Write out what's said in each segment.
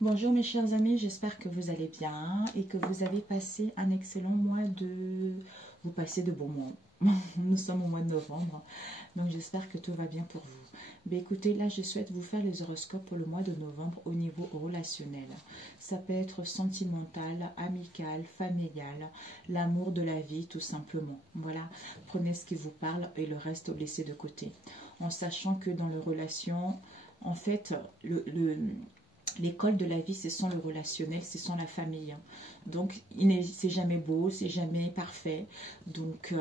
Bonjour mes chers amis, j'espère que vous allez bien et que vous avez passé un excellent mois de... Vous passez de bons mois. Nous sommes au mois de novembre, donc j'espère que tout va bien pour vous. Mais écoutez, là je souhaite vous faire les horoscopes pour le mois de novembre au niveau relationnel. Ça peut être sentimental, amical, familial, l'amour de la vie tout simplement. Voilà, prenez ce qui vous parle et le reste laissez de côté. En sachant que dans les relations, en fait, l'école de la vie, ce sont le relationnel, ce sont la famille. Donc, c'est jamais beau, c'est jamais parfait. Donc,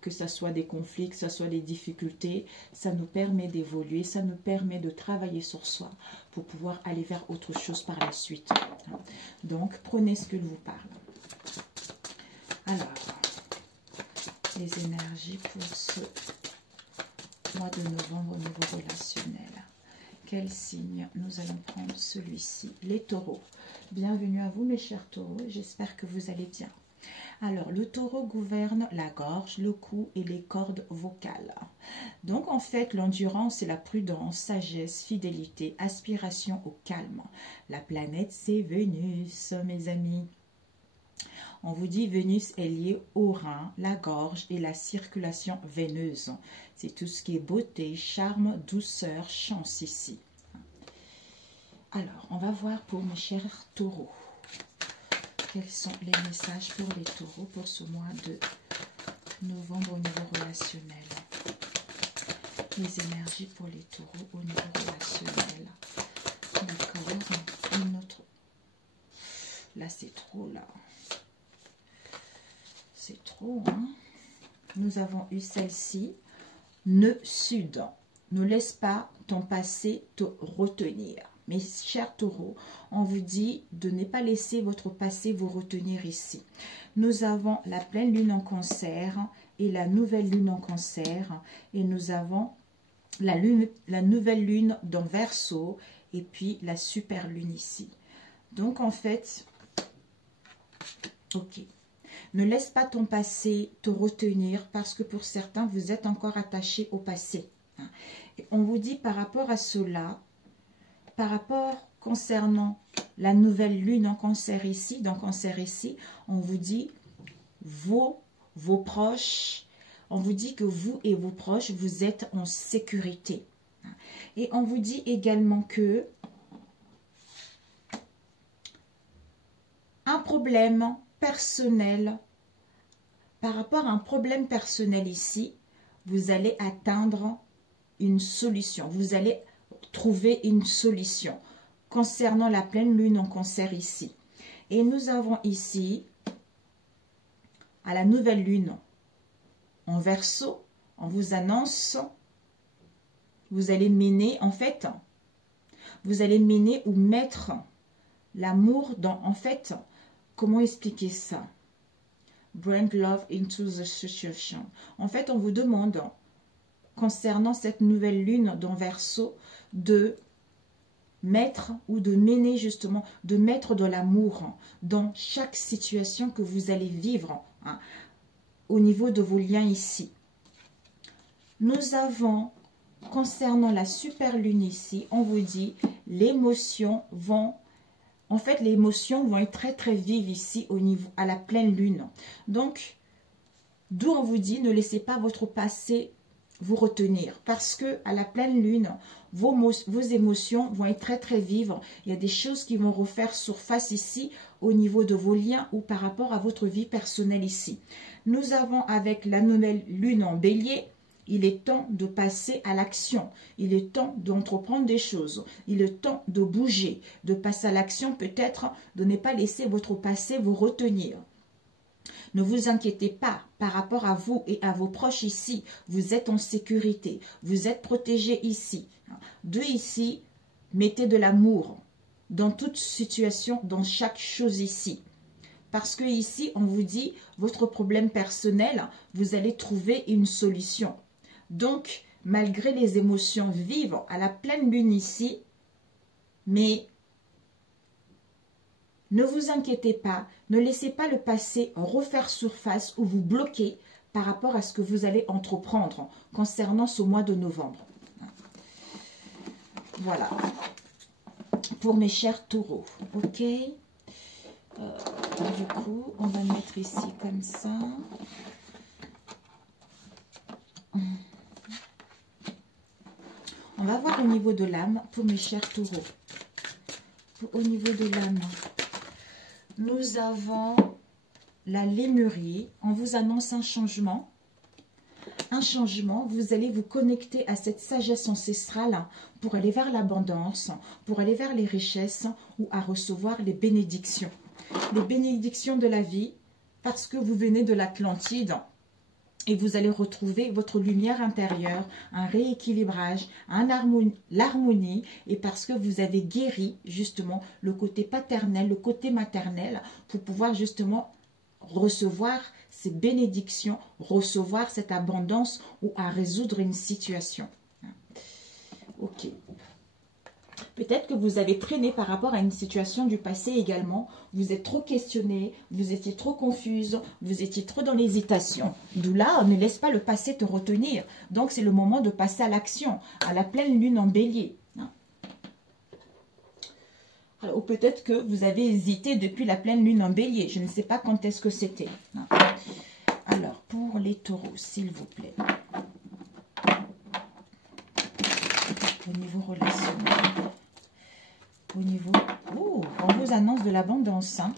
que ce soit des conflits, que ce soit des difficultés, ça nous permet d'évoluer, ça nous permet de travailler sur soi pour pouvoir aller vers autre chose par la suite. Donc, prenez ce que vous parle. Alors, les énergies pour ce mois de novembre au niveau relationnel. Quel signe nous allons prendre celui-ci? Les taureaux. Bienvenue à vous mes chers taureaux, j'espère que vous allez bien. Alors, le taureau gouverne la gorge, le cou et les cordes vocales. Donc, en fait, l'endurance et la prudence, sagesse, fidélité, aspiration au calme. La planète, c'est Vénus, mes amis. On vous dit Vénus est liée au rein, la gorge et la circulation veineuse. C'est tout ce qui est beauté, charme, douceur, chance ici. Alors, on va voir pour mes chers taureaux. Quels sont les messages pour les taureaux pour ce mois de novembre au niveau relationnel? Les énergies pour les taureaux au niveau relationnel. D'accord, une autre. Là, c'est trop, là. C'est trop, hein. Nous avons eu celle-ci. Nœud sud. Ne laisse pas ton passé te retenir. Mes chers taureaux, on vous dit de ne pas laisser votre passé vous retenir ici. Nous avons la pleine lune en cancer et la nouvelle lune en cancer. Et nous avons la nouvelle lune dans Verseau et puis la super lune ici. Donc en fait, ok. Ne laisse pas ton passé te retenir parce que pour certains, vous êtes encore attaché au passé. Et on vous dit par rapport à cela, par rapport concernant la nouvelle lune en cancer ici, dans cancer ici, on vous dit vos proches, on vous dit que vous et vos proches, vous êtes en sécurité. Et on vous dit également que un problème personnel, par rapport à un problème personnel ici, vous allez atteindre une solution. Vous allez trouver une solution concernant la pleine lune en cancer ici. Et nous avons ici, à la nouvelle lune en Verseau, on vous annonce, vous allez mener, en fait, vous allez mener ou mettre l'amour dans, en fait, comment expliquer ça? Bring love into the situation. En fait, on vous demande, concernant cette nouvelle lune dans Verseau, de mettre ou de mener justement, de mettre de l'amour dans chaque situation que vous allez vivre, hein, au niveau de vos liens ici. Nous avons, concernant la super lune ici, on vous dit, les émotions vont... En fait, les émotions vont être très très vives ici au niveau à la pleine lune. Donc, d'où on vous dit, ne laissez pas votre passé vous retenir. Parce que à la pleine lune, vos émotions vont être très très vives. Il y a des choses qui vont refaire surface ici au niveau de vos liens ou par rapport à votre vie personnelle ici. Nous avons avec la nouvelle lune en bélier, il est temps de passer à l'action. Il est temps d'entreprendre des choses. Il est temps de bouger, de passer à l'action, peut-être de ne pas laisser votre passé vous retenir. Ne vous inquiétez pas par rapport à vous et à vos proches ici. Vous êtes en sécurité. Vous êtes protégés ici. De ici, mettez de l'amour dans toute situation, dans chaque chose ici. Parce que ici, on vous dit, votre problème personnel, vous allez trouver une solution. Donc, malgré les émotions vives à la pleine lune ici, mais ne vous inquiétez pas, ne laissez pas le passé refaire surface ou vous bloquer par rapport à ce que vous allez entreprendre concernant ce mois de novembre. Voilà. pour mes chers taureaux. Ok. Du coup, on va mettre ici comme ça. On va voir au niveau de l'âme pour mes chers taureaux. Au niveau de l'âme, nous avons la lémurie. On vous annonce un changement. Un changement, vous allez vous connecter à cette sagesse ancestrale pour aller vers l'abondance, pour aller vers les richesses ou à recevoir les bénédictions. Les bénédictions de la vie, parce que vous venez de l'Atlantide et vous allez retrouver votre lumière intérieure, un rééquilibrage, l'harmonie, et parce que vous avez guéri justement le côté paternel, le côté maternel, pour pouvoir justement recevoir ces bénédictions, recevoir cette abondance ou à résoudre une situation. Ok. Peut-être que vous avez traîné par rapport à une situation du passé également. Vous êtes trop questionné, vous étiez trop confuse, vous étiez trop dans l'hésitation. D'où là, ne laisse pas le passé te retenir. Donc, c'est le moment de passer à l'action, à la pleine lune en bélier. Alors, ou peut-être que vous avez hésité depuis la pleine lune en bélier. Je ne sais pas quand est-ce que c'était. Alors, pour les taureaux, s'il vous plaît. Au niveau relationnel. Au niveau... Oh, on vous annonce de l'abondance. Hein.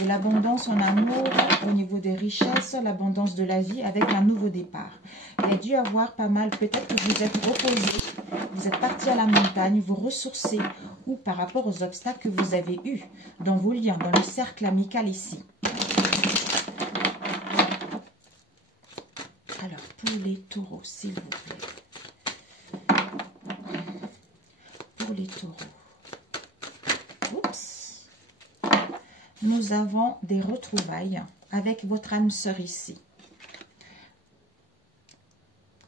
De l'abondance en amour, au niveau des richesses, l'abondance de la vie avec un nouveau départ. Il y a dû avoir pas mal, peut-être que vous êtes reposé, vous êtes parti à la montagne, vous ressourcez, ou par rapport aux obstacles que vous avez eus dans vos liens, dans le cercle amical ici. Alors, pour les taureaux, s'il vous plaît. Pour les taureaux. Oups. Nous avons des retrouvailles avec votre âme sœur ici.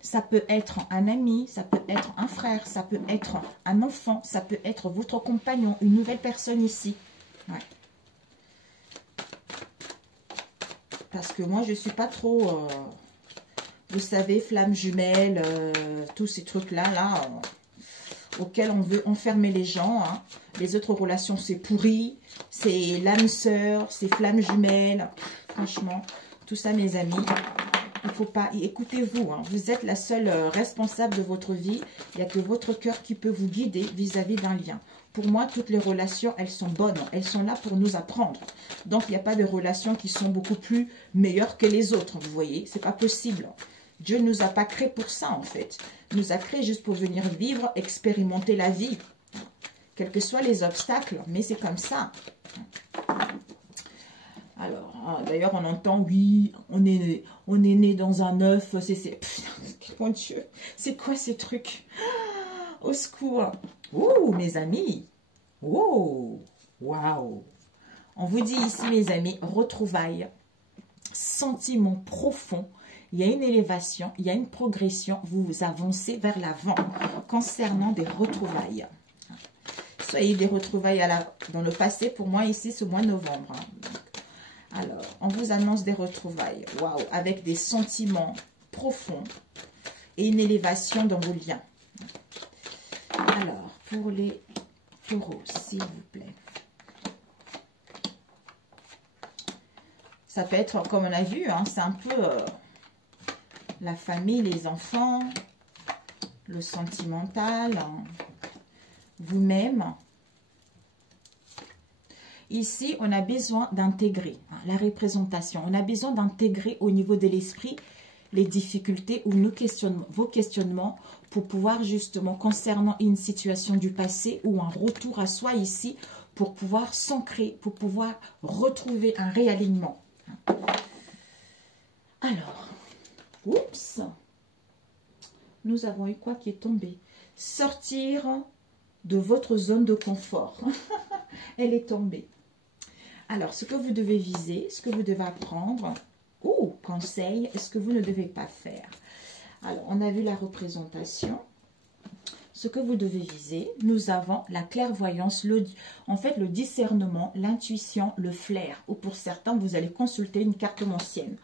Ça peut être un ami, ça peut être un frère, ça peut être un enfant, ça peut être votre compagnon, une nouvelle personne ici. Ouais. Parce que moi, je ne suis pas trop, vous savez, flamme jumelle, tous ces trucs-là, auxquels on veut enfermer les gens. Hein. Les autres relations, c'est pourri, c'est l'âme sœur, c'est flamme jumelle. Franchement, tout ça, mes amis, il ne faut pas... Écoutez-vous, hein, vous êtes la seule responsable de votre vie. Il n'y a que votre cœur qui peut vous guider vis-à-vis d'un lien. Pour moi, toutes les relations, elles sont bonnes. Elles sont là pour nous apprendre. Donc, il n'y a pas de relations qui sont beaucoup plus meilleures que les autres. Vous voyez, c'est pas possible. Dieu ne nous a pas créés pour ça, en fait. Il nous a créés juste pour venir vivre, expérimenter la vie. Quels que soient les obstacles, mais c'est comme ça. Alors, d'ailleurs, on entend, oui, on est né dans un œuf. Mon Dieu, c'est quoi ces trucs? Au secours. Oh, mes amis. Oh, waouh. On vous dit ici, mes amis, retrouvailles, sentiments profonds. Il y a une élévation, il y a une progression. Vous avancez vers l'avant concernant des retrouvailles. Soyez des retrouvailles dans le passé. Pour moi, ici, ce mois de novembre. Alors, on vous annonce des retrouvailles. Waouh, avec des sentiments profonds et une élévation dans vos liens. Alors, pour les taureaux, s'il vous plaît. Ça peut être, comme on a vu, hein, c'est un peu la famille, les enfants, le sentimental, hein, vous-même. Ici, on a besoin d'intégrer la représentation. On a besoin d'intégrer au niveau de l'esprit les difficultés ou vos questionnements pour pouvoir justement, concernant une situation du passé ou un retour à soi ici, pour pouvoir s'ancrer, pour pouvoir retrouver un réalignement. Alors, oups, nous avons eu quoi qui est tombé? Sortir de votre zone de confort. Elle est tombée. Alors, ce que vous devez viser, ce que vous devez apprendre, ou conseil, ce que vous ne devez pas faire. Alors, on a vu la représentation. Ce que vous devez viser, nous avons la clairvoyance, en fait le discernement, l'intuition, le flair. Ou pour certains, vous allez consulter une cartomancienne.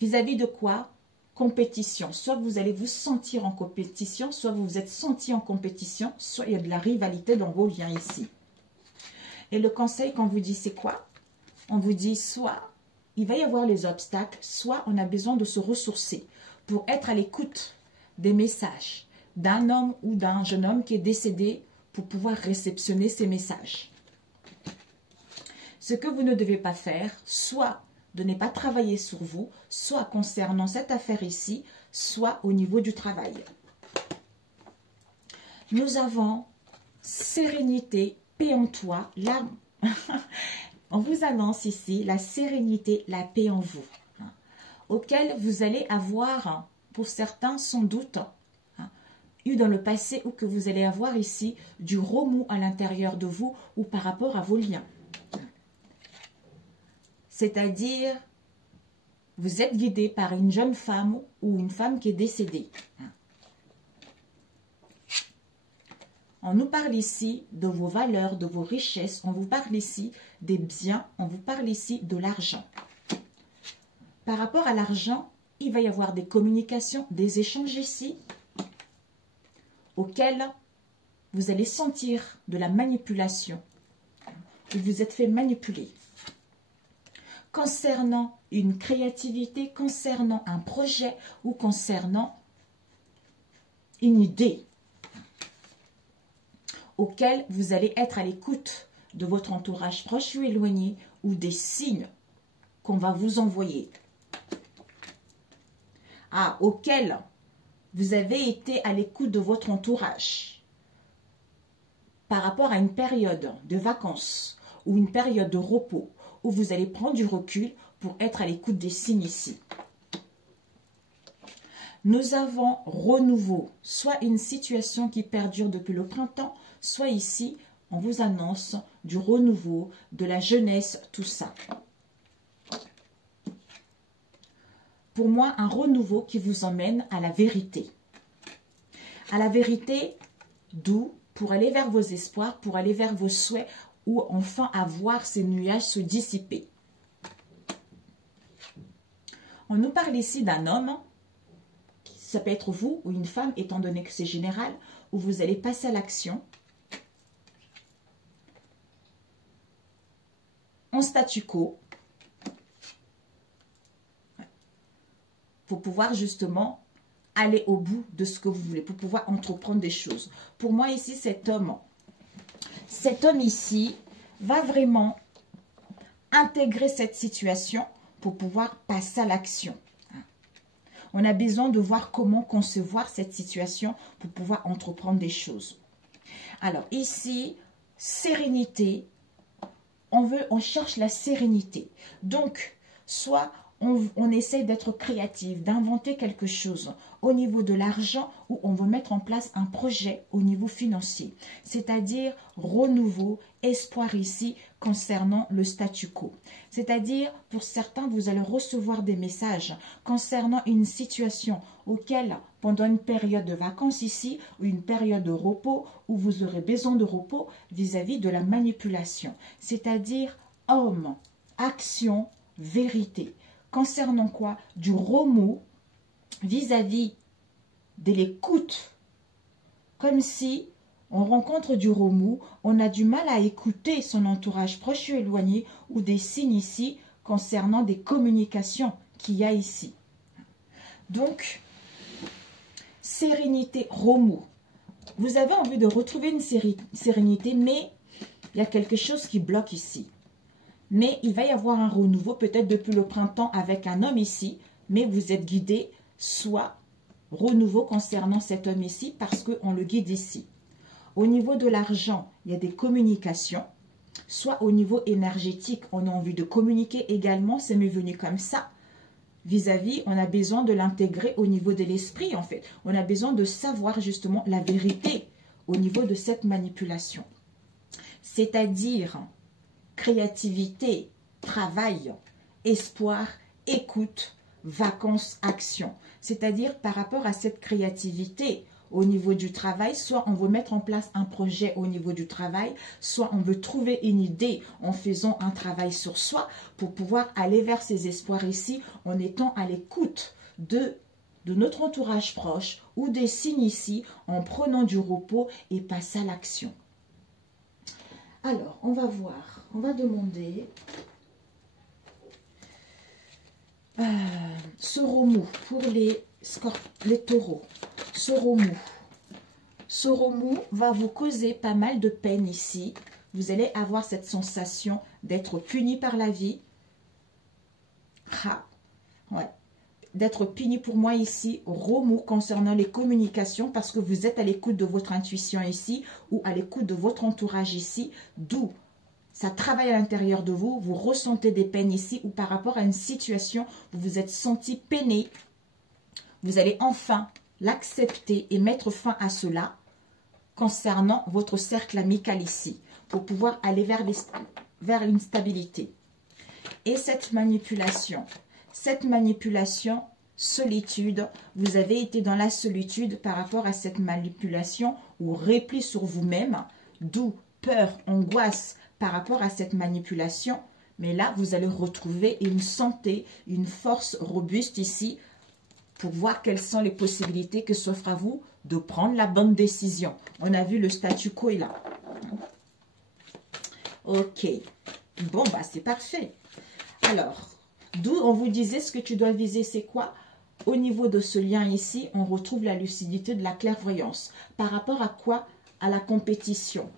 Vis-à-vis de quoi? compétition. Soit vous allez vous sentir en compétition, soit vous vous êtes senti en compétition, soit il y a de la rivalité dans vos liens ici. Et le conseil qu'on vous dit, c'est quoi? On vous dit soit il va y avoir les obstacles, soit on a besoin de se ressourcer pour être à l'écoute des messages d'un homme ou d'un jeune homme qui est décédé pour pouvoir réceptionner ces messages. Ce que vous ne devez pas faire, soit de ne pas travailler sur vous, soit concernant cette affaire ici, soit au niveau du travail. Nous avons sérénité, paix en toi. Là, on vous annonce ici la sérénité, la paix en vous, auquel vous allez avoir, pour certains sans doute, eu dans le passé, ou que vous allez avoir ici du remous à l'intérieur de vous ou par rapport à vos liens. C'est-à-dire, vous êtes guidé par une jeune femme ou une femme qui est décédée. On nous parle ici de vos valeurs, de vos richesses. On vous parle ici des biens. On vous parle ici de l'argent. Par rapport à l'argent, il va y avoir des communications, des échanges ici, auxquels vous allez sentir de la manipulation. Vous vous êtes fait manipuler. Concernant une créativité, concernant un projet ou concernant une idée auquel vous allez être à l'écoute de votre entourage proche ou éloigné ou des signes qu'on va vous envoyer. Auquel vous avez été à l'écoute de votre entourage par rapport à une période de vacances ou une période de repos où vous allez prendre du recul pour être à l'écoute des signes ici. Nous avons renouveau, soit une situation qui perdure depuis le printemps, soit ici, on vous annonce du renouveau, de la jeunesse, tout ça. Pour moi, un renouveau qui vous emmène à la vérité. À la vérité, d'où pour aller vers vos espoirs, pour aller vers vos souhaits, ou enfin à voir ces nuages se dissiper. On nous parle ici d'un homme, ça peut être vous ou une femme, étant donné que c'est général, où vous allez passer à l'action en statu quo pour pouvoir justement aller au bout de ce que vous voulez, pour pouvoir entreprendre des choses. Pour moi ici, cet homme ici va vraiment intégrer cette situation pour pouvoir passer à l'action. On a besoin de voir comment concevoir cette situation pour pouvoir entreprendre des choses. Alors ici, sérénité, on cherche la sérénité. Donc, soit on essaie d'être créatif, d'inventer quelque chose au niveau de l'argent ou on veut mettre en place un projet au niveau financier. C'est-à-dire renouveau, espoir ici concernant le statu quo. C'est-à-dire, pour certains, vous allez recevoir des messages concernant une situation auquel, pendant une période de vacances ici, ou une période de repos, où vous aurez besoin de repos vis-à-vis de la manipulation. C'est-à-dire, homme, action, vérité. Concernant quoi? Du remous vis-à-vis de l'écoute. Comme si on rencontre du remous, on a du mal à écouter son entourage proche ou éloigné ou des signes ici concernant des communications qu'il y a ici. Donc, sérénité, remous. Vous avez envie de retrouver une sérénité, mais il y a quelque chose qui bloque ici. Mais il va y avoir un renouveau, peut-être depuis le printemps avec un homme ici, mais vous êtes guidé, soit renouveau concernant cet homme ici, parce qu'on le guide ici. Au niveau de l'argent, il y a des communications, soit au niveau énergétique, on a envie de communiquer également, c'est m'est venu comme ça. Vis-à-vis, on a besoin de l'intégrer au niveau de l'esprit, en fait. On a besoin de savoir justement la vérité au niveau de cette manipulation. C'est-à-dire créativité, travail, espoir, écoute, vacances, action. C'est-à-dire par rapport à cette créativité au niveau du travail, soit on veut mettre en place un projet au niveau du travail, soit on veut trouver une idée en faisant un travail sur soi pour pouvoir aller vers ses espoirs ici en étant à l'écoute de de notre entourage proche ou des signes ici en prenant du repos et passer à l'action. Alors, on va voir, on va demander ce remous pour les taureaux. Ce remous va vous causer pas mal de peine ici. Vous allez avoir cette sensation d'être puni par la vie. Ouais. D'être puni pour moi ici, remous concernant les communications parce que vous êtes à l'écoute de votre intuition ici ou à l'écoute de votre entourage ici, d'où ça travaille à l'intérieur de vous, vous ressentez des peines ici ou par rapport à une situation, vous vous êtes senti peiné. Vous allez enfin l'accepter et mettre fin à cela concernant votre cercle amical ici pour pouvoir aller vers une stabilité. Et cette manipulation, solitude, vous avez été dans la solitude par rapport à cette manipulation ou repli sur vous-même, d'où peur, angoisse par rapport à cette manipulation. Mais là, vous allez retrouver une santé, une force robuste ici pour voir quelles sont les possibilités que s'offrent à vous de prendre la bonne décision. On a vu le statu quo est là. Ok. Bon, bah c'est parfait. Alors, d'où on vous disait ce que tu dois viser, c'est quoi? Au niveau de ce lien ici, on retrouve la lucidité de la clairvoyance. Par rapport à quoi? À la compétition.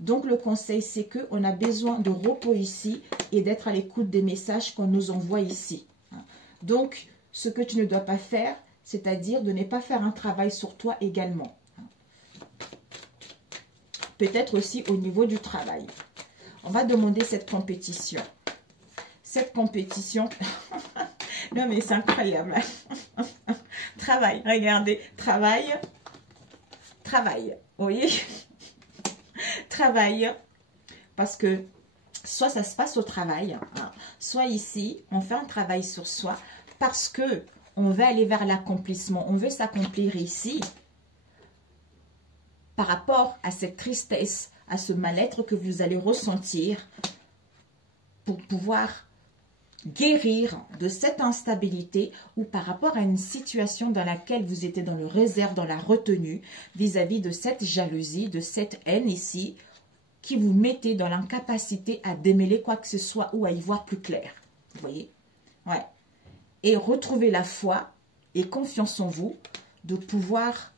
Donc, le conseil, c'est qu'on a besoin de repos ici et d'être à l'écoute des messages qu'on nous envoie ici. Donc, ce que tu ne dois pas faire, c'est-à-dire de ne pas faire un travail sur toi également. Peut-être aussi au niveau du travail. On va demander cette compétition. Cette compétition, non mais c'est incroyable. Travail, regardez, travail, vous voyez? Travail, parce que soit ça se passe au travail, soit ici, on fait un travail sur soi, parce que on veut aller vers l'accomplissement, on veut s'accomplir ici, par rapport à cette tristesse, à ce mal-être que vous allez ressentir, pour pouvoir guérir de cette instabilité ou par rapport à une situation dans laquelle vous étiez dans le réserve, dans la retenue, vis-à-vis de cette jalousie, de cette haine ici, qui vous mettez dans l'incapacité à démêler quoi que ce soit ou à y voir plus clair. Vous voyez? Ouais. Et retrouver la foi et confiance en vous, de pouvoir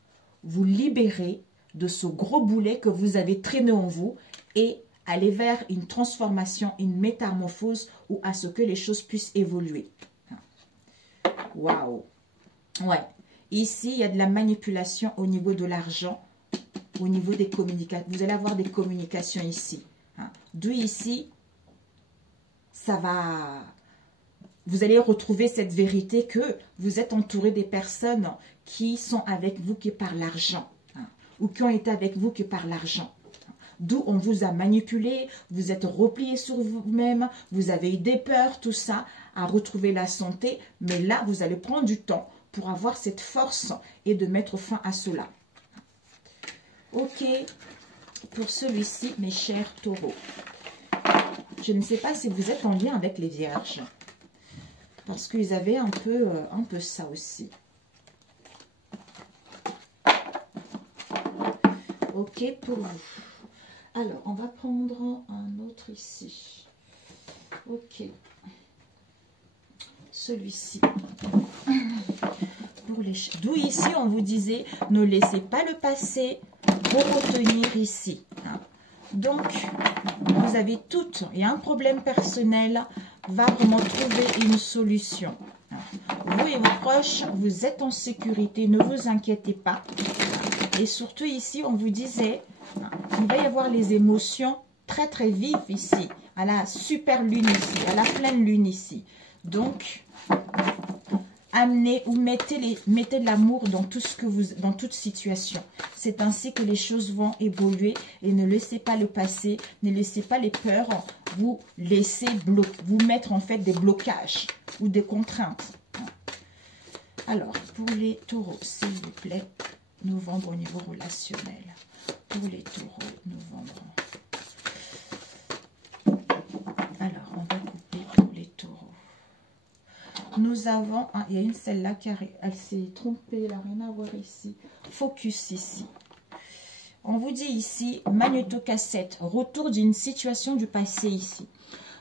vous libérer de ce gros boulet que vous avez traîné en vous et aller vers une transformation, une métamorphose ou à ce que les choses puissent évoluer. Waouh! Ouais. Ici, il y a de la manipulation au niveau de l'argent, au niveau des communications. Vous allez avoir des communications ici. D'où ici, ça va... Vous allez retrouver cette vérité que vous êtes entouré des personnes qui sont avec vous que par l'argent. Ou qui ont été avec vous que par l'argent. D'où on vous a manipulé, vous êtes replié sur vous-même, vous avez eu des peurs, tout ça, à retrouver la santé. Mais là, vous allez prendre du temps pour avoir cette force et de mettre fin à cela. Ok, pour celui-ci, mes chers taureaux. Je ne sais pas si vous êtes en lien avec les vierges. Parce qu'ils avaient un peu ça aussi. Ok, pour vous. Alors, on va prendre un autre ici. Ok. Celui-ci. D'où ici, on vous disait, ne laissez pas le passé vous retenir ici. Donc, vous avez toutes, et un problème personnel va vraiment trouver une solution. Vous et vos proches, vous êtes en sécurité, ne vous inquiétez pas. Et surtout ici, on vous disait, il va y avoir les émotions très très vives ici, à la super lune ici, à la pleine lune ici. Donc, amenez ou mettez de l'amour dans tout ce que dans toute situation. C'est ainsi que les choses vont évoluer et ne laissez pas le passé, ne laissez pas les peurs vous mettre en fait des blocages ou des contraintes. Alors, pour les taureaux, s'il vous plaît, novembre au niveau relationnel. Pour les taureaux, novembre. Alors, on va couper pour les taureaux. Nous avons, il y a une celle-là qui elle s'est trompée, elle n'a rien à voir ici. Focus ici. On vous dit ici, magnétocassette, retour d'une situation du passé ici.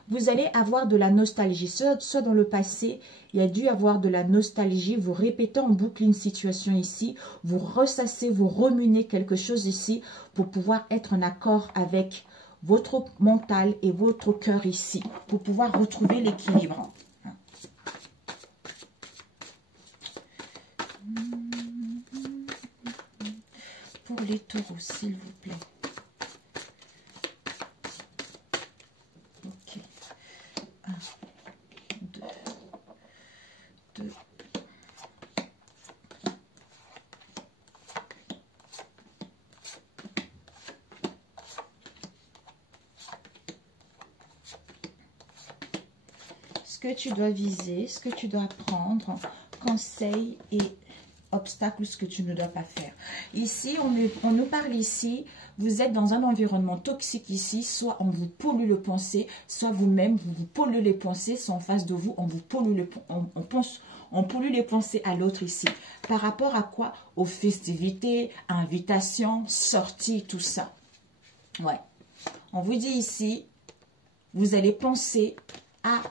Vous allez avoir de la nostalgie. Soit dans le passé, il y a dû avoir de la nostalgie. Vous répétez en boucle une situation ici. Vous ressassez, vous ruminez quelque chose ici pour pouvoir être en accord avec votre mental et votre cœur ici. Pour pouvoir retrouver l'équilibre. Pour les taureaux, s'il vous plaît. Ok. 1, 2, 2. Ce que tu dois viser, ce que tu dois apprendre, conseils et obstacles, ce que tu ne dois pas faire. Ici, on nous parle ici, vous êtes dans un environnement toxique ici, soit on vous pollue le pensée, soit vous-même, vous polluez les pensées, soit en face de vous, on vous pollue on pollue les pensées à l'autre ici. Par rapport à quoi? Aux festivités, invitations, sorties, tout ça. Ouais. On vous dit ici, vous allez penser à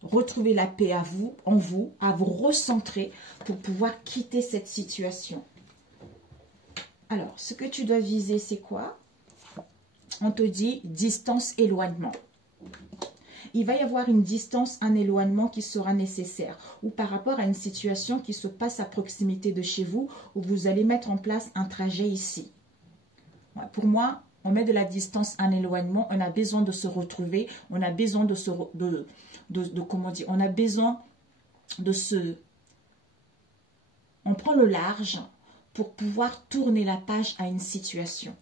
retrouver la paix à vous, à vous recentrer pour pouvoir quitter cette situation. Alors, ce que tu dois viser, c'est quoi? On te dit distance, éloignement. Il va y avoir une distance, un éloignement qui sera nécessaire. Ou par rapport à une situation qui se passe à proximité de chez vous, où vous allez mettre en place un trajet ici. Ouais, pour moi, on met de la distance, un éloignement, on a besoin de se retrouver, on a besoin comment dire, on a besoin de on prend le large pour pouvoir tourner la page à une situation.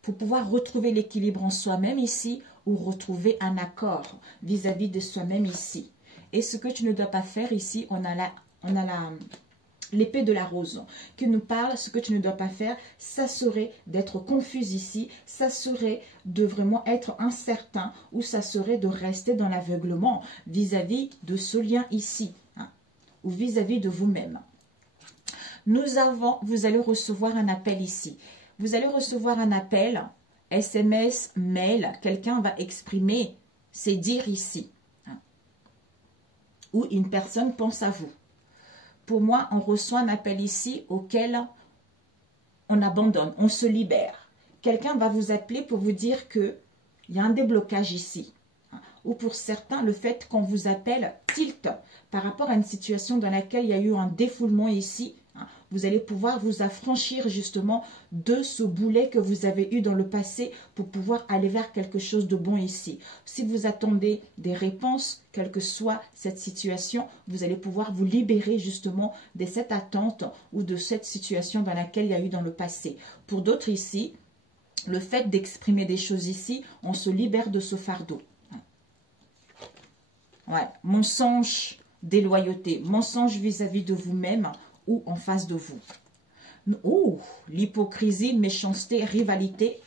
Pour pouvoir retrouver l'équilibre en soi-même ici ou retrouver un accord vis-à-vis de soi-même ici. Et ce que tu ne dois pas faire ici, on a l'épée de la rose qui nous parle, ce que tu ne dois pas faire, ça serait d'être confus ici, ça serait de vraiment être incertain ou ça serait de rester dans l'aveuglement vis-à-vis de ce lien ici, hein, ou vis-à-vis de vous-même. Vous allez recevoir un appel ici. Vous allez recevoir un appel, SMS, mail, quelqu'un va exprimer ses dires ici, hein, ou une personne pense à vous. Pour moi, on reçoit un appel ici auquel on abandonne, on se libère. Quelqu'un va vous appeler pour vous dire qu'il y a un déblocage ici. Ou pour certains, le fait qu'on vous appelle tilt par rapport à une situation dans laquelle il y a eu un défoulement ici. Vous allez pouvoir vous affranchir justement de ce boulet que vous avez eu dans le passé pour pouvoir aller vers quelque chose de bon ici. Si vous attendez des réponses, quelle que soit cette situation, vous allez pouvoir vous libérer justement de cette attente ou de cette situation dans laquelle il y a eu dans le passé. Pour d'autres ici, le fait d'exprimer des choses ici, on se libère de ce fardeau. Ouais, mensonge, déloyauté, mensonge vis-à-vis de vous-même ou en face de vous. Oh, l'hypocrisie, méchanceté, rivalité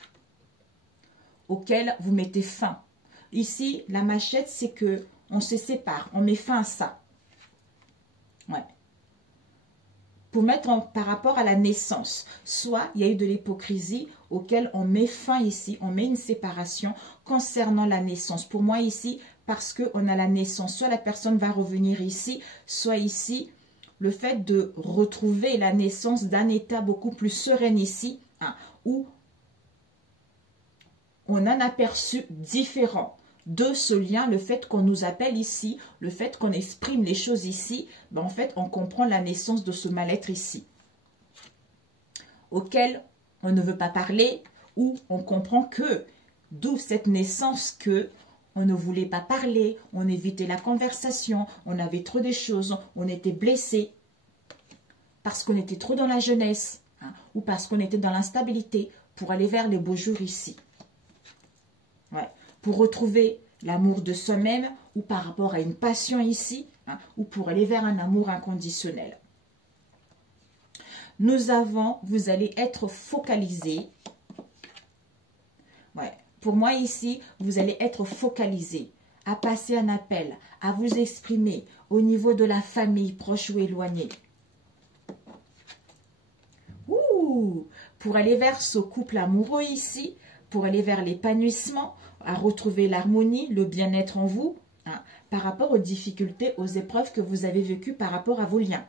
auquel vous mettez fin. Ici, la machette, c'est que on se sépare, on met fin à ça. Ouais. Pour mettre par rapport à la naissance, soit il y a eu de l'hypocrisie auquel on met fin ici, on met une séparation concernant la naissance. Pour moi ici, parce qu'on a la naissance, soit la personne va revenir ici, soit ici, le fait de retrouver la naissance d'un état beaucoup plus serein ici, hein, où on a un aperçu différent de ce lien, le fait qu'on nous appelle ici, le fait qu'on exprime les choses ici, ben en fait, on comprend la naissance de ce mal-être ici, auquel on ne veut pas parler, ou on comprend que, d'où cette naissance que on ne voulait pas parler, on évitait la conversation, on avait trop de choses, on était blessé, parce qu'on était trop dans la jeunesse, hein, ou parce qu'on était dans l'instabilité, pour aller vers les beaux jours ici. Ouais. Pour retrouver l'amour de soi-même, ou par rapport à une passion ici, hein, ou pour aller vers un amour inconditionnel. Vous allez être focalisé. Ouais. Pour moi ici, vous allez être focalisé à passer un appel, à vous exprimer au niveau de la famille, proche ou éloignée. Ouh, pour aller vers ce couple amoureux ici, pour aller vers l'épanouissement, à retrouver l'harmonie, le bien-être en vous, hein, par rapport aux difficultés, aux épreuves que vous avez vécues par rapport à vos liens.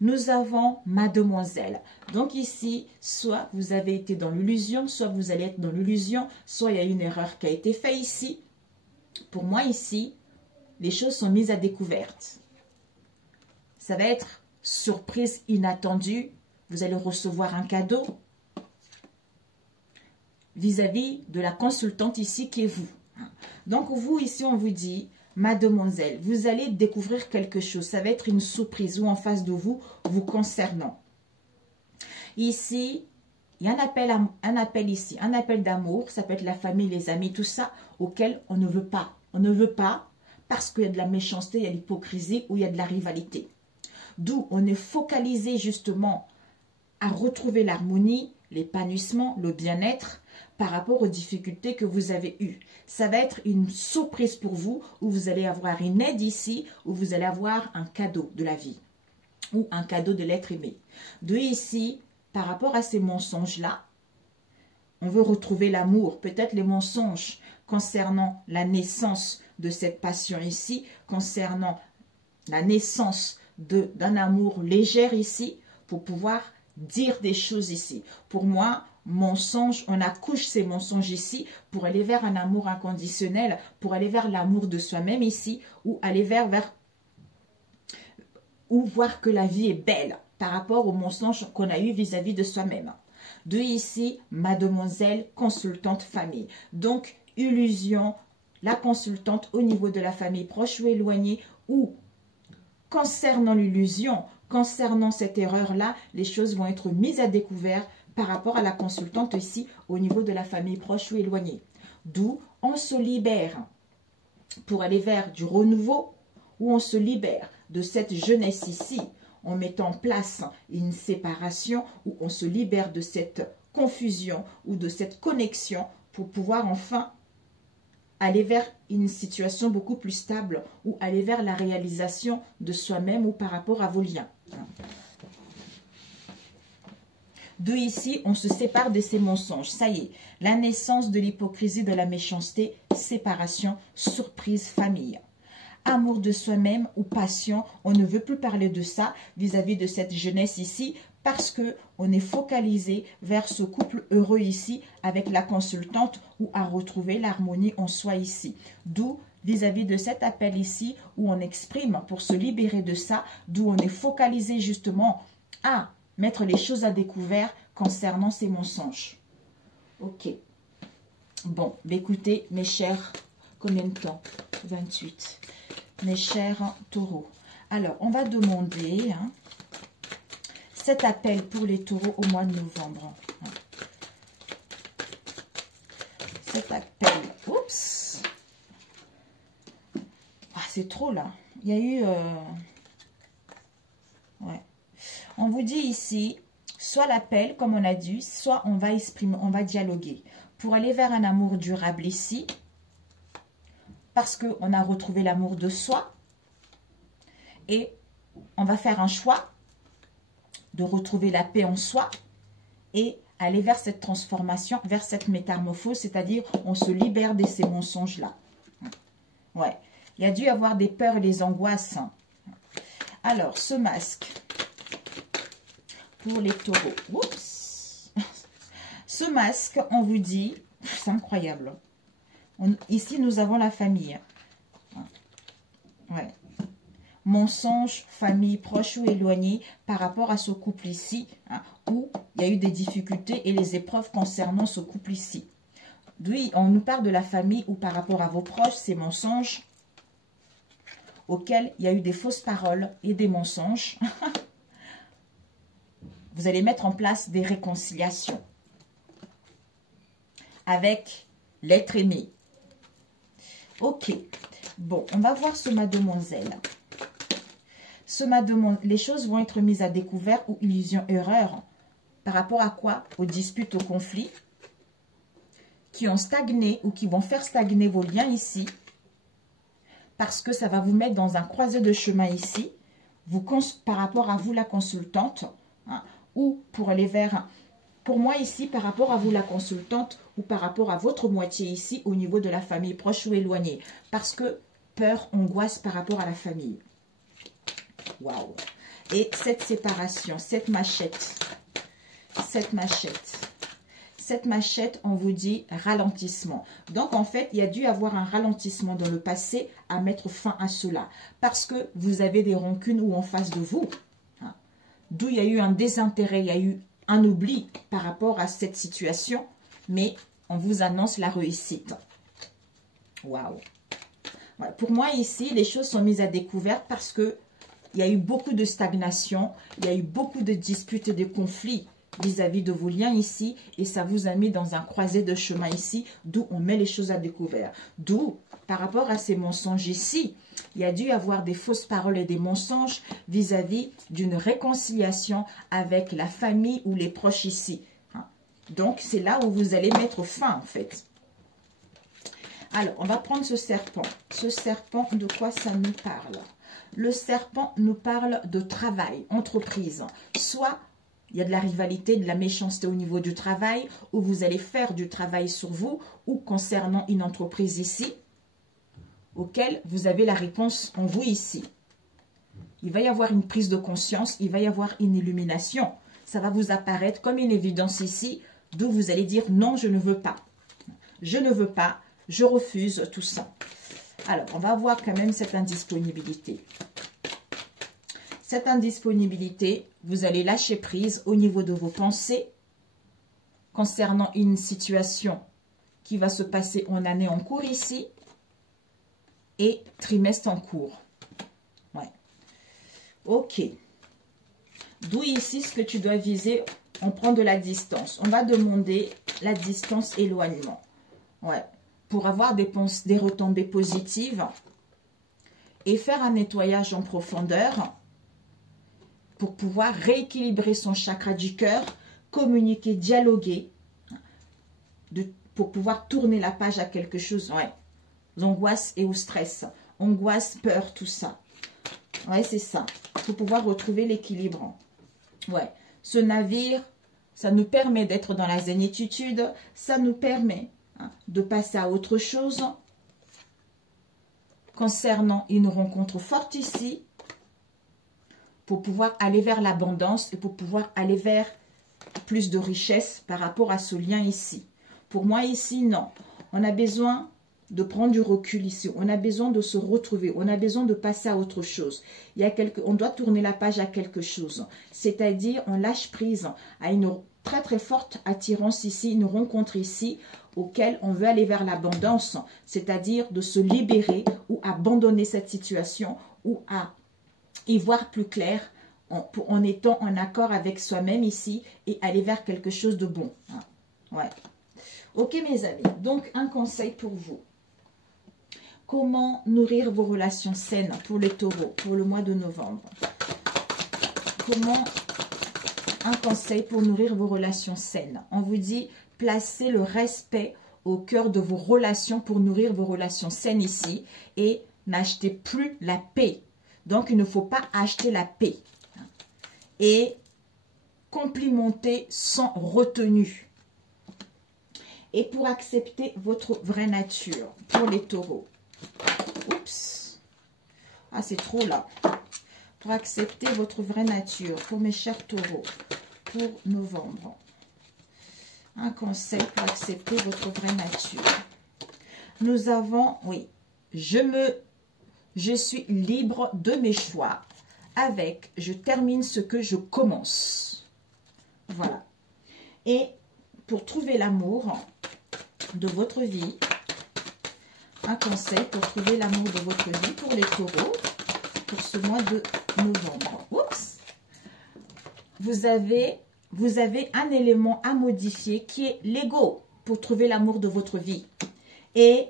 Nous avons mademoiselle. Donc ici, soit vous avez été dans l'illusion, soit vous allez être dans l'illusion, soit il y a une erreur qui a été faite ici. Pour moi ici, les choses sont mises à découverte. Ça va être surprise inattendue. Vous allez recevoir un cadeau vis-à-vis de la consultante ici qui est vous. Donc vous ici, on vous dit... Mademoiselle, vous allez découvrir quelque chose. Ça va être une surprise ou en face de vous, vous concernant. Ici, il y a un appel ici, un appel d'amour. Ça peut être la famille, les amis, tout ça, auquel on ne veut pas. On ne veut pas parce qu'il y a de la méchanceté, il y a l'hypocrisie ou il y a de la rivalité. D'où on est focalisé justement à retrouver l'harmonie, l'épanouissement, le bien-être par rapport aux difficultés que vous avez eues. Ça va être une surprise pour vous où vous allez avoir une aide ici, où vous allez avoir un cadeau de la vie ou un cadeau de l'être aimé. De ici, par rapport à ces mensonges-là, on veut retrouver l'amour. Peut-être les mensonges concernant la naissance de cette passion ici, concernant la naissance d'un amour léger ici, pour pouvoir dire des choses ici. Pour moi, mensonge, on accouche ces mensonges ici pour aller vers un amour inconditionnel, pour aller vers l'amour de soi-même ici, ou aller ou voir que la vie est belle par rapport aux mensonges qu'on a eu vis-à-vis de soi-même. De ici, mademoiselle consultante famille. Donc, illusion, la consultante au niveau de la famille proche ou éloignée, ou concernant l'illusion, concernant cette erreur-là, les choses vont être mises à découvert par rapport à la consultante ici au niveau de la famille proche ou éloignée. D'où on se libère pour aller vers du renouveau, ou on se libère de cette jeunesse ici en mettant en place une séparation, ou on se libère de cette confusion ou de cette connexion pour pouvoir enfin aller vers une situation beaucoup plus stable ou aller vers la réalisation de soi-même ou par rapport à vos liens. De ici, on se sépare de ces mensonges. Ça y est, la naissance de l'hypocrisie, de la méchanceté, séparation, surprise, famille. Amour de soi-même ou passion, on ne veut plus parler de ça vis-à-vis de cette jeunesse ici parce qu'on est focalisé vers ce couple heureux ici avec la consultante ou à retrouver l'harmonie en soi ici. D'où vis-à-vis de cet appel ici où on exprime pour se libérer de ça, d'où on est focalisé justement à mettre les choses à découvert concernant ces mensonges. Ok. Bon, écoutez, mes chers, combien de temps? 28. Mes chers taureaux. Alors, on va demander cet appel pour les taureaux au mois de novembre. Cet appel. Oups. Ah, c'est trop là. Il y a eu... Ouais. On vous dit ici, soit l'appel, comme on a dit, soit on va exprimer, on va dialoguer. Pour aller vers un amour durable ici, parce qu'on a retrouvé l'amour de soi, et on va faire un choix de retrouver la paix en soi, et aller vers cette transformation, vers cette métamorphose, c'est-à-dire on se libère de ces mensonges-là. Ouais, il y a dû y avoir des peurs et des angoisses. Alors, ce masque... pour les taureaux. Oups. Ce masque, on vous dit, c'est incroyable. Ici, nous avons la famille. Ouais. Mensonge, famille proche ou éloignée par rapport à ce couple ici, où il y a eu des difficultés et les épreuves concernant ce couple ici. Oui, on nous parle de la famille ou par rapport à vos proches, ces mensonges auxquels il y a eu des fausses paroles et des mensonges. Vous allez mettre en place des réconciliations avec l'être aimé. Ok. Bon, on va voir ce mademoiselle. Ce mademoiselle, les choses vont être mises à découvert ou illusion, erreur. Par rapport à quoi? Aux disputes, aux conflits qui ont stagné ou qui vont faire stagner vos liens ici. Parce que ça va vous mettre dans un croisé de chemin ici. Par rapport à vous, la consultante. Hein, ou pour aller vers... Pour moi ici, par rapport à vous, la consultante. Ou par rapport à votre moitié ici, au niveau de la famille, proche ou éloignée. Parce que peur, angoisse par rapport à la famille. Waouh! Et cette séparation, cette machette, on vous dit ralentissement. Donc, en fait, il y a dû avoir un ralentissement dans le passé à mettre fin à cela. Parce que vous avez des rancunes ou en face de vous. Hein. D'où il y a eu un désintérêt, il y a eu un oubli par rapport à cette situation. Mais on vous annonce la réussite. Waouh! Ouais, pour moi, ici, les choses sont mises à découvert parce que il y a eu beaucoup de stagnation, il y a eu beaucoup de disputes et de conflits vis-à-vis de vos liens ici. Et ça vous a mis dans un croisé de chemin ici, d'où on met les choses à découvert. D'où, par rapport à ces mensonges ici, il y a dû y avoir des fausses paroles et des mensonges vis-à-vis d'une réconciliation avec la famille ou les proches ici. Hein. Donc, c'est là où vous allez mettre fin, en fait. Alors, on va prendre ce serpent. Ce serpent, de quoi ça nous parle? Le serpent nous parle de travail, entreprise. Soit il y a de la rivalité, de la méchanceté au niveau du travail, où vous allez faire du travail sur vous, ou concernant une entreprise ici, auquel vous avez la réponse en vous ici. Il va y avoir une prise de conscience, il va y avoir une illumination. Ça va vous apparaître comme une évidence ici, d'où vous allez dire non, je ne veux pas. Je ne veux pas, je refuse tout ça. Alors, on va voir quand même cette indisponibilité. Cette indisponibilité, vous allez lâcher prise au niveau de vos pensées concernant une situation qui va se passer en année en cours ici et trimestre en cours. Ouais. Ok. D'où ici ce que tu dois viser, on prend de la distance. On va demander la distance éloignement. Ouais. Pour avoir des retombées positives et faire un nettoyage en profondeur pour pouvoir rééquilibrer son chakra du cœur, communiquer, dialoguer, pour pouvoir tourner la page à quelque chose, ouais, l'angoisse et au stress, angoisse, peur, tout ça. Ouais, c'est ça, pour pouvoir retrouver l'équilibre. Ouais, ce navire, ça nous permet d'être dans la zénitude, ça nous permet de passer à autre chose concernant une rencontre forte ici pour pouvoir aller vers l'abondance et pour pouvoir aller vers plus de richesse par rapport à ce lien ici. Pour moi ici, non. On a besoin de prendre du recul ici. On a besoin de se retrouver. On a besoin de passer à autre chose. On doit tourner la page à quelque chose. C'est-à-dire, on lâche prise à une très très forte attirance ici, une rencontre ici, auquel on veut aller vers l'abondance, c'est-à-dire de se libérer ou abandonner cette situation ou à y voir plus clair en étant en accord avec soi-même ici et aller vers quelque chose de bon. Ouais. Ok mes amis, donc un conseil pour vous. Comment nourrir vos relations saines pour les taureaux, pour le mois de novembre? Un conseil pour nourrir vos relations saines. On vous dit, placez le respect au cœur de vos relations pour nourrir vos relations saines ici. Et n'achetez plus la paix. Donc, il ne faut pas acheter la paix. Et complimenter sans retenue. Et pour accepter votre vraie nature, pour les taureaux. Oups. Ah, c'est trop là. Pour accepter votre vraie nature, pour mes chers taureaux, pour novembre. Un conseil pour accepter votre vraie nature. Nous avons, oui, je suis libre de mes choix avec je termine ce que je commence. Voilà. Et pour trouver l'amour de votre vie, un conseil pour trouver l'amour de votre vie pour les taureaux, pour ce mois de novembre. Oups. Vous avez un élément à modifier qui est l'ego pour trouver l'amour de votre vie. Et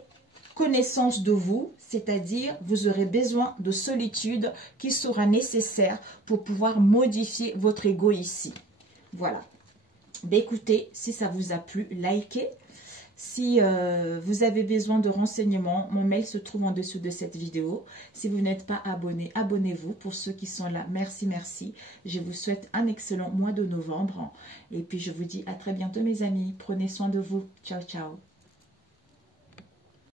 connaissance de vous, c'est-à-dire vous aurez besoin de solitude qui sera nécessaire pour pouvoir modifier votre ego ici. Voilà. Écoutez, si ça vous a plu, likez. Si vous avez besoin de renseignements, mon mail se trouve en dessous de cette vidéo. Si vous n'êtes pas abonné, abonnez-vous. Pour ceux qui sont là, merci, merci. Je vous souhaite un excellent mois de novembre. Et puis, je vous dis à très bientôt, mes amis. Prenez soin de vous. Ciao, ciao.